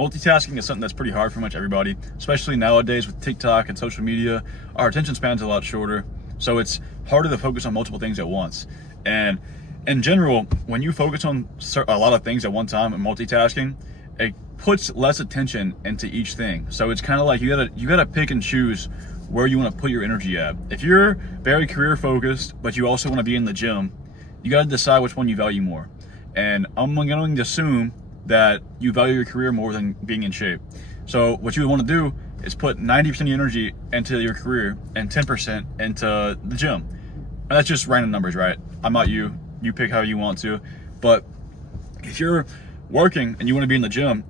multitasking is something that's pretty hard for much everybody, especially nowadays with TikTok and social media. Our attention span's a lot shorter, so it's harder to focus on multiple things at once. And in general, when you focus on a lot of things at one time and multitasking, it puts less attention into each thing. So it's kind of like you gotta pick and choose where you want to put your energy at. If you're very career focused, but you also want to be in the gym, you got to decide which one you value more. And I'm going to assume that you value your career more than being in shape. So what you would want to do is put 90% of your energy into your career and 10% into the gym. And that's just random numbers, right? I'm not you. You pick how you want to. But if you're working and you want to be in the gym,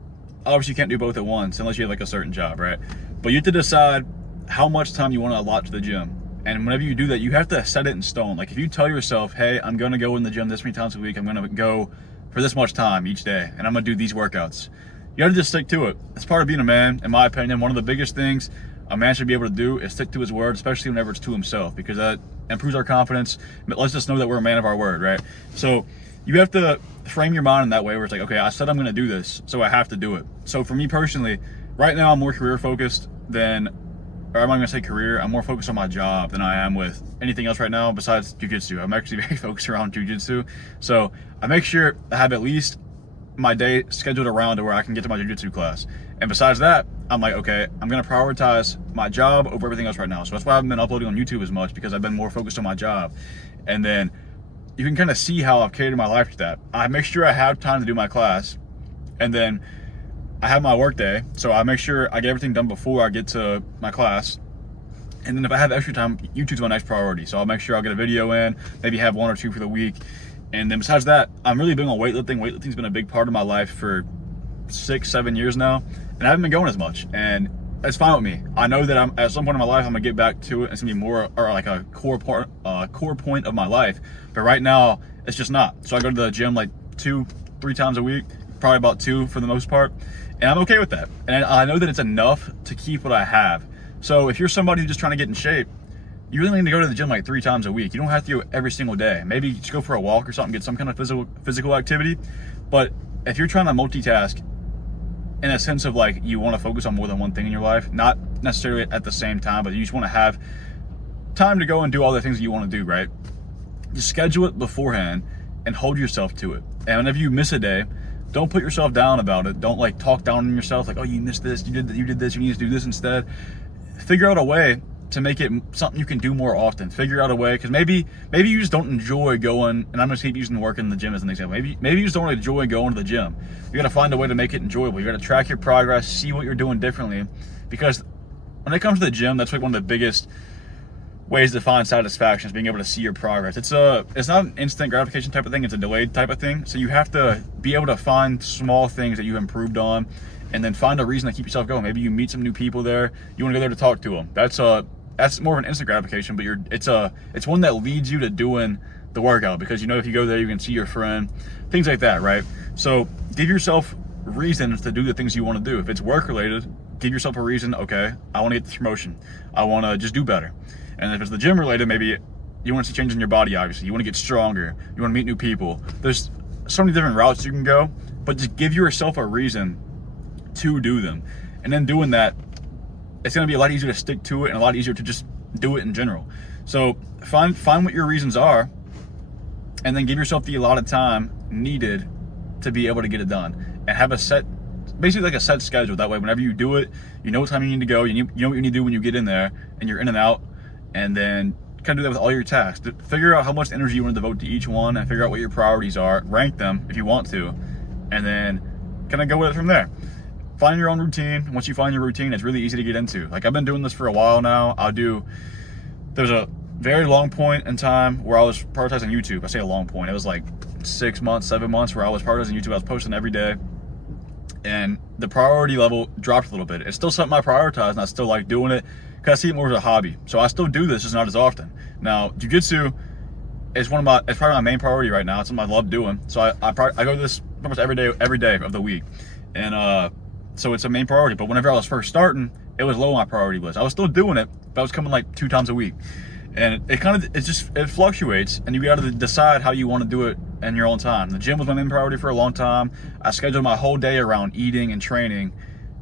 obviously you can't do both at once unless you have like a certain job, right? But you have to decide how much time you want to allot to the gym. And whenever you do that, you have to set it in stone. Like if you tell yourself, hey, I'm going to go in the gym this many times a week, I'm going to go for this much time each day, and I'm going to do these workouts. You got to just stick to it. It's part of being a man, in my opinion. One of the biggest things a man should be able to do is stick to his word, especially whenever it's to himself, because that improves our confidence. But let's just know that we're a man of our word, right? So you have to frame your mind in that way where it's like, okay, I said I'm going to do this, so I have to do it. So for me personally, right now I'm more career focused than, or I'm not gonna say career, I'm more focused on my job than I am with anything else right now besides jiu-jitsu. I'm actually very focused around jiu-jitsu. So I make sure I have at least my day scheduled around to where I can get to my jiu-jitsu class. And besides that, I'm like, okay, I'm gonna prioritize my job over everything else right now. So that's why I haven't been uploading on YouTube as much, because I've been more focused on my job. And then you can kind of see how I've catered my life to that. I make sure I have time to do my class, and then I have my work day, so I make sure I get everything done before I get to my class. And then if I have extra time, YouTube's my next priority. So I'll make sure I'll get a video in, maybe have 1 or 2 for the week. And then besides that, I'm really big on weightlifting. Weightlifting's been a big part of my life for 6-7 years now, and I haven't been going as much. And that's fine with me. I know that at some point in my life, I'm gonna get back to it. It's gonna be more, or like a core point of my life. But right now, it's just not. So I go to the gym like 2-3 times a week, probably about 2 for the most part. And I'm okay with that. And I know that it's enough to keep what I have. So if you're somebody who's just trying to get in shape, you really need to go to the gym like 3 times a week. You don't have to go every single day. Maybe just go for a walk or something, get some kind of physical activity. But if you're trying to multitask in a sense of like you want to focus on more than one thing in your life, not necessarily at the same time, but you just want to have time to go and do all the things that you want to do, right? Just schedule it beforehand and hold yourself to it. And whenever you miss a day, don't put yourself down about it. Don't like talk down on yourself like, oh, you missed this, you did this, you need to do this instead. Figure out a way to make it something you can do more often. Figure out a way, because maybe you just don't enjoy going, and I'm gonna keep using work in the gym as an example. Maybe you just don't enjoy going to the gym. You gotta find a way to make it enjoyable. You gotta track your progress, see what you're doing differently, because when it comes to the gym, that's like one of the biggest ways to find satisfaction is being able to see your progress. It's not an instant gratification type of thing, it's a delayed type of thing. So you have to be able to find small things that you improved on, and then find a reason to keep yourself going. Maybe you meet some new people there, you want to go there to talk to them. That's more of an instant gratification, but it's one that leads you to doing the workout, because you know if you go there you can see your friend, things like that, right? So give yourself reasons to do the things you want to do. If it's work related, give yourself a reason. Okay, I want to get this promotion, I want to just do better. And if it's the gym related, maybe you want to see changes in your body, obviously. You want to get stronger. You want to meet new people. There's so many different routes you can go, but just give yourself a reason to do them. And then doing that, it's going to be a lot easier to stick to it and a lot easier to just do it in general. So find what your reasons are, and then give yourself the allotted time needed to be able to get it done. And have basically like a set schedule. That way, whenever you do it, you know what time you need to go, you know what you need to do when you get in there, and you're in and out. And then kind of do that with all your tasks. Figure out how much energy you want to devote to each one, and figure out what your priorities are. Rank them if you want to, and then kind of go with it from there. Find your own routine. Once you find your routine, it's really easy to get into. Like I've been doing this for a while now. There's a very long point in time where I was prioritizing YouTube. I say a long point. It was like 6 months, 7 months where I was prioritizing YouTube. I was posting every day, and the priority level dropped a little bit. It's still something I prioritize, and I still like doing it, because I see it more as a hobby. So I still do this, just not as often. Now, jiu-jitsu is probably my main priority right now. It's something I love doing. So I go to this almost every day of the week. And so it's a main priority. But whenever I was first starting, it was low on my priority list. I was still doing it, but I was coming like 2 times a week. And it fluctuates, and you got to decide how you want to do it in your own time. The gym was my main priority for a long time. I scheduled my whole day around eating and training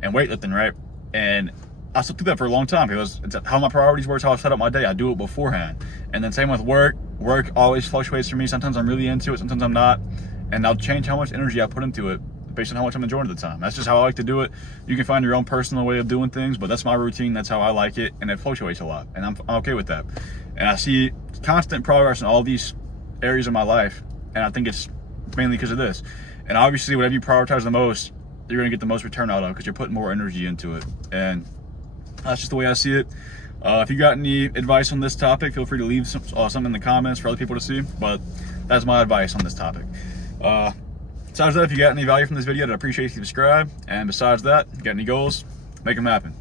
and weightlifting, right? And I still do that for a long time because it's how my priorities were. It's how I set up my day. I do it beforehand. And then same with work. Work always fluctuates for me. Sometimes I'm really into it, sometimes I'm not. And I'll change how much energy I put into it based on how much I'm enjoying at the time. That's just how I like to do it. You can find your own personal way of doing things, but that's my routine. That's how I like it, and it fluctuates a lot, and I'm okay with that. And I see constant progress in all these areas of my life, and I think it's mainly because of this. And obviously, whatever you prioritize the most, you're gonna get the most return out of because you're putting more energy into it. And that's just the way I see it. If you got any advice on this topic, feel free to leave some in the comments for other people to see. But that's my advice on this topic. Besides that, if you got any value from this video, I'd appreciate if you subscribe. And besides that, if you got any goals, make them happen.